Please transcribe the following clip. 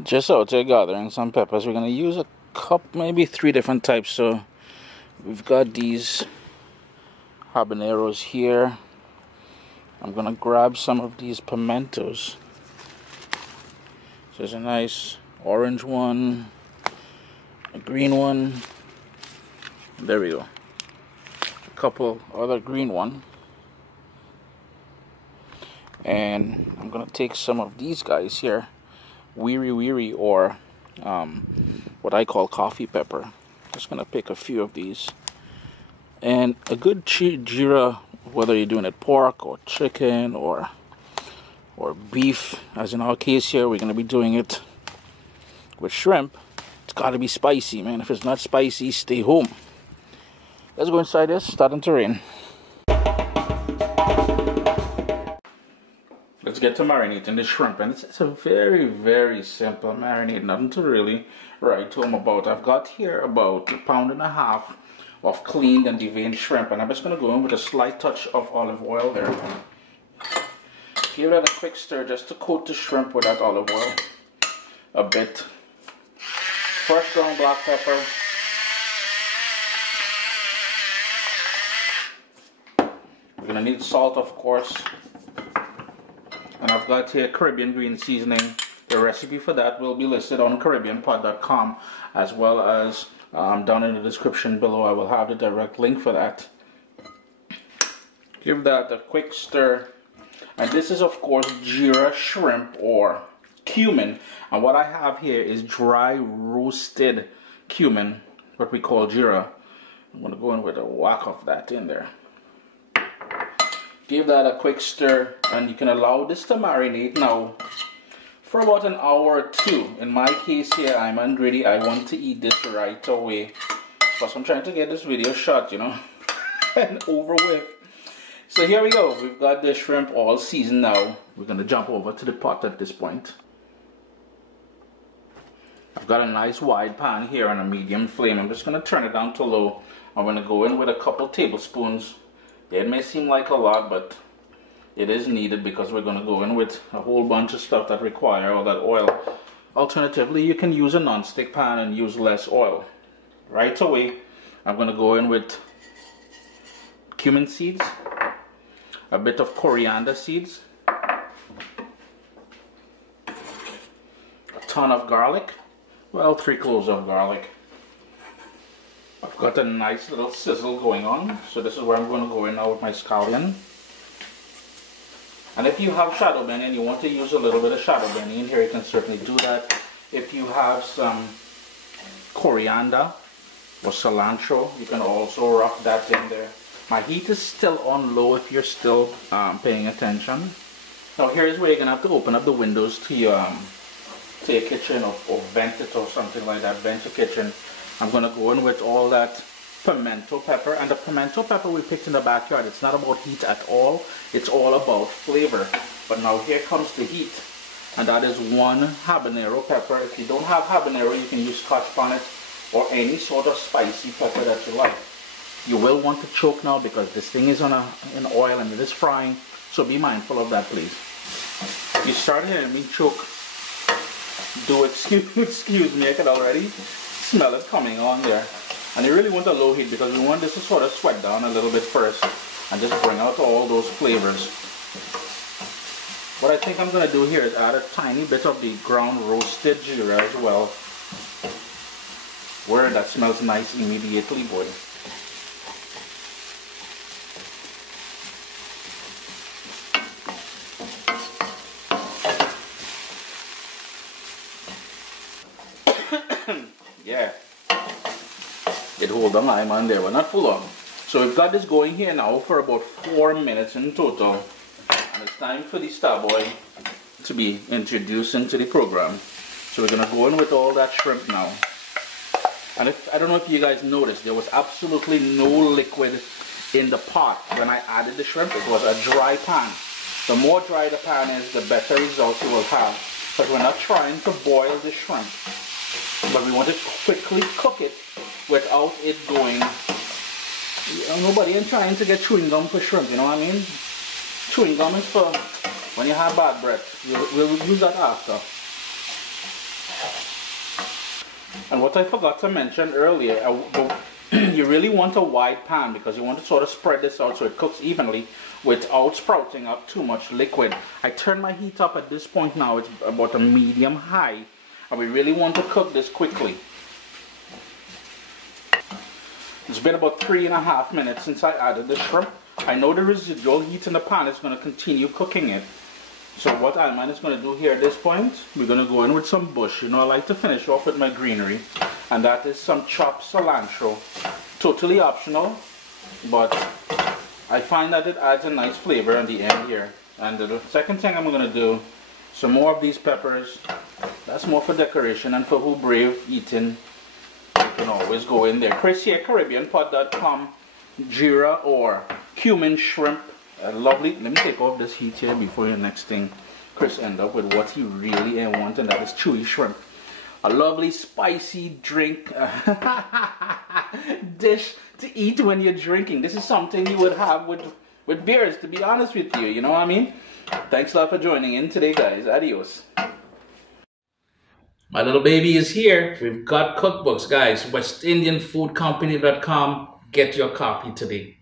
Just out here gathering some peppers. We're gonna use a cup, maybe 3 different types. So we've got these habaneros here. I'm gonna grab some of these pimentos. So there's a nice orange one, a green one. There we go. A couple other green one. And I'm gonna take some of these guys here. Weary, or what I call coffee pepper. Just gonna pick a few of these, and a good Geera, whether you're doing it pork or chicken or beef, as in our case here, we're gonna be doing it with shrimp. It's gotta be spicy, man. If it's not spicy, stay home. Let's go inside this. Starting to rain. Let's get to marinating the shrimp, and it's a very simple marinade, nothing to really write home about. I've got here about 1.5 pounds of cleaned and deveined shrimp, and I'm just going to go in with a slight touch of olive oil there. Give that a quick stir just to coat the shrimp with that olive oil a bit. Fresh ground black pepper. We're going to need salt, of course. And I've got here Caribbean green seasoning. The recipe for that will be listed on caribbeanpot.com, as well as down in the description below. I will have the direct link for that. Give that a quick stir. And this is, of course, Geera shrimp or cumin. And what I have here is dry roasted cumin, what we call Geera. I'm going to go in with a whack of that in there. Give that a quick stir, and you can allow this to marinate now for about an hour or 2. In my case here, I'm ungreedy. I want to eat this right away, because I'm trying to get this video shot, you know, and over with. So here we go. We've got the shrimp all seasoned now. We're going to jump over to the pot at this point. I've got a nice wide pan here on a medium flame. I'm just going to turn it down to low. I'm going to go in with a couple tablespoons. It may seem like a lot, but it is needed because we're going to go in with a whole bunch of stuff that require all that oil. Alternatively, you can use a non-stick pan and use less oil. Right away, I'm going to go in with cumin seeds, a bit of coriander seeds, a ton of garlic, well, 3 cloves of garlic. I've got a nice little sizzle going on, so this is where I'm going to go in now with my scallion. And if you have shadow benny and you want to use a little bit of shadow benny in here, you can certainly do that. If you have some coriander or cilantro, you can also rock that in there. My heat is still on low if you're still paying attention. Now here's where you're going to have to open up the windows to your kitchen or vent it or something like that, vent your kitchen. I'm going to go in with all that pimento pepper, and the pimento pepper we picked in the backyard. It's not about heat at all, it's all about flavor. But now here comes the heat, and that is 1 habanero pepper. If you don't have habanero, you can use Scotch bonnet or any sort of spicy pepper that you like. You will want to choke now because this thing is in oil and it is frying, so be mindful of that, please. You start hearing me choke. Excuse me, I can already smell it coming on there. And you really want a low heat because we want this to sort of sweat down a little bit first and just bring out all those flavors. What I think I'm going to do here is add a tiny bit of the ground roasted Geera as well. Where that smells nice immediately, boy. Yeah, it hold the lime on there, but not full on. So we've got this going here now for about 4 minutes in total, and it's time for the star boy to be introduced into the program. So we're gonna go in with all that shrimp now. And I don't know if you guys noticed, there was absolutely no liquid in the pot when I added the shrimp. It was a dry pan. The more dry the pan is, the better results you will have. But we're not trying to boil the shrimp, but we want to quickly cook it without it going. Nobody ain't trying to get chewing gum for shrimp, you know what I mean? Chewing gum is for when you have bad breath. We'll use that after. And what I forgot to mention earlier, you really want a wide pan because you want to sort of spread this out so it cooks evenly without sprouting up too much liquid. I turn my heat up at this point now. It's about a medium high, and we really want to cook this quickly. It's been about 3.5 minutes since I added the shrimp. I know the residual heat in the pan is going to continue cooking it. So what Alman is going to do here at this point, we're going to go in with some bush. You know, I like to finish off with my greenery. And that is some chopped cilantro. Totally optional, but I find that it adds a nice flavor on the end here. And the second thing I'm going to do, some more of these peppers. That's more for decoration, and for who brave eating, you can always go in there. Chris here, caribbeanpot.com, Geera or cumin shrimp. Lovely. Let me take off this heat here before your next thing Chris end up with what he really wants, and that is chewy shrimp. A lovely spicy drink dish to eat when you're drinking. This is something you would have with beers, to be honest with you. You know what I mean? Thanks a lot for joining in today, guys. Adios. My little baby is here. We've got cookbooks, guys. WestIndianFoodCompany.com. Get your copy today.